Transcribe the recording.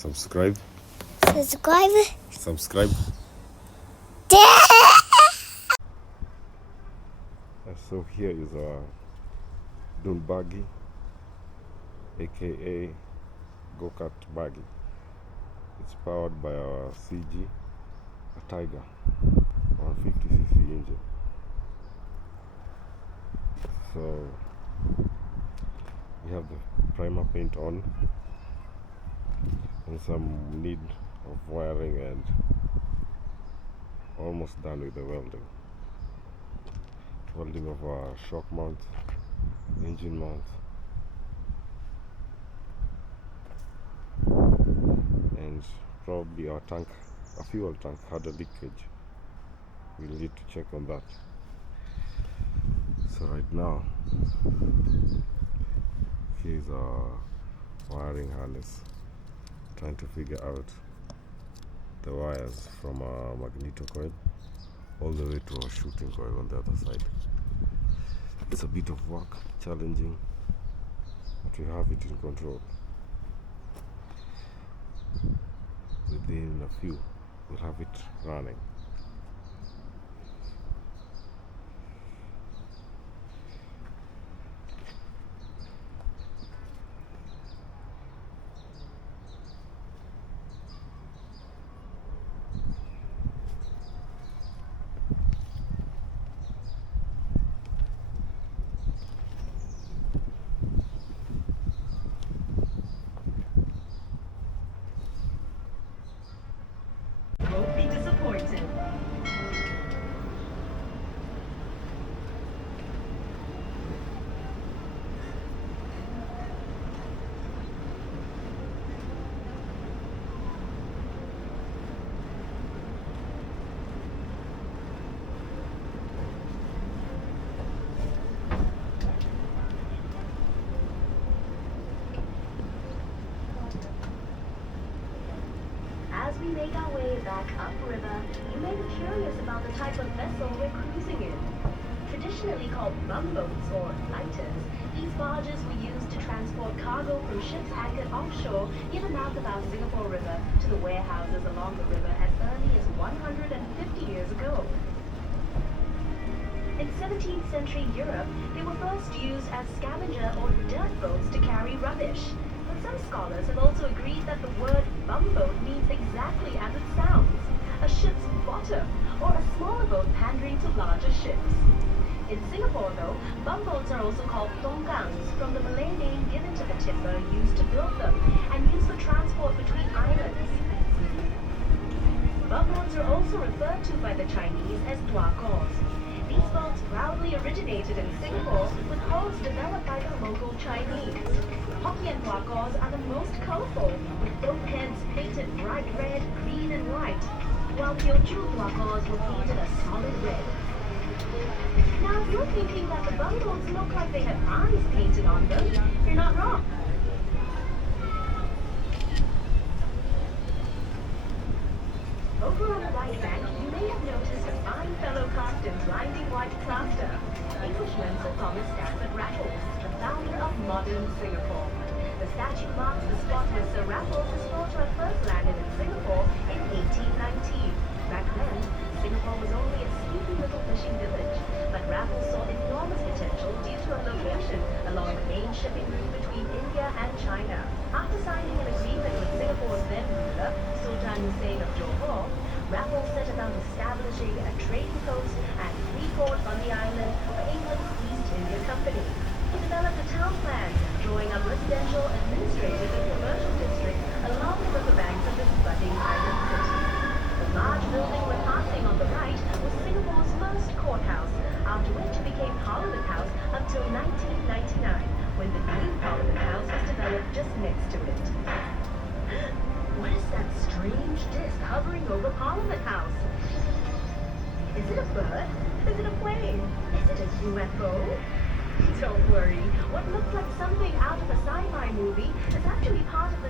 Subscribe. Subscribe. Subscribe. So here is a Buggy, aka GoKart Buggy. It's powered by our CG, a Tiger, 150cc engine. So we have the primer paint on and some need of wiring and almost done with the welding of our shock mount, engine mount, and probably our tank, a fuel tank had a leakage. We'll need to check on that. So right now here's our wiring harness, trying to figure out the wires from our magneto coil all the way to our shooting coil on the other side. It's a bit of work, challenging, but we have it in control. Within a few, we'll have it running. Won't be disappointed. As we make our way back upriver, you may be curious about the type of vessel we're cruising in. Traditionally called bumboats or lighters, these barges were used to transport cargo from ships anchored offshore near the mouth of our Singapore River to the warehouses along the river as early as 150 years ago. In 17th century Europe, they were first used as scavenger or dirt boats to carry rubbish. But some scholars have also agreed that the word bumboat means exactly as it sounds, a ship's bottom, or a smaller boat pandering to larger ships. In Singapore, though, bumboats are also called tonggangs, from the Malay name given to the timber used to build them, and used for transport between islands. Bumboats are also referred to by the Chinese as tuakos. These boats proudly originated in Singapore, with hulls developed by the local Chinese. Hokkien tuakos are the most colorful, with boat heads painted bright red, green, and white, while Teochew tuakos were painted a solid red. Now, if you're thinking that the bumboats look like they have eyes painted on them, you're not wrong. Over on the right bank, you may have noticed a fine fellow cast in blinding white plaster. Englishman Sir Thomas Stafford Raffles, the founder of modern Singapore. The statue marks the spot where Sir Raffles is thought to have first landed in Singapore in 1819. Back then, Singapore was only a sleepy little fishing village, but Raffles saw enormous potential due to a location along the main shipping route between India and China. After signing an agreement with Singapore's then ruler, Sultan Hussein of Johor, Raffles set about establishing a trading post and free port on the island for England's East India Company. He developed a town plan, drawing up residential, administrative, and commercial districts along the riverbanks of this budding island city. The large building we're passing on the right was Singapore's first courthouse, after which it became Parliament House until 1999, when the new Parliament House was developed just next to it. What is that strange disc hovering over Parliament House? Is it a bird? Is it a plane? Is it a UFO? Don't worry, what looks like something out of a sci-fi movie is actually part of the